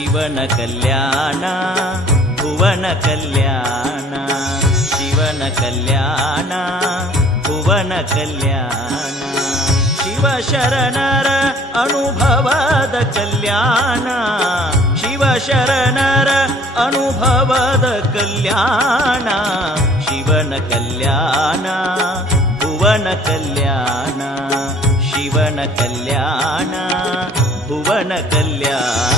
ಶಿವನ ಕಲ್ಯಾಣ, ಭುವನ ಕಲ್ಯಾಣ, ಶಿವನ ಕಲ್ಯಾಣ, ಭುವನ ಕಲ್ಯಾಣ. ಶಿವ ಶರಣರ ಅನುಭವದ ಕಲ್ಯಾಣ, ಶಿವ ಶರಣರ ಅನುಭವದ ಕಲ್ಯಾಣ, ಶಿವನ ಕಲ್ಯಾಣ, ಭುವನ ಕಲ್ಯಾಣ, ಶಿವನ ಕಲ್ಯಾಣ, ಭುವನ ಕಲ್ಯಾಣ.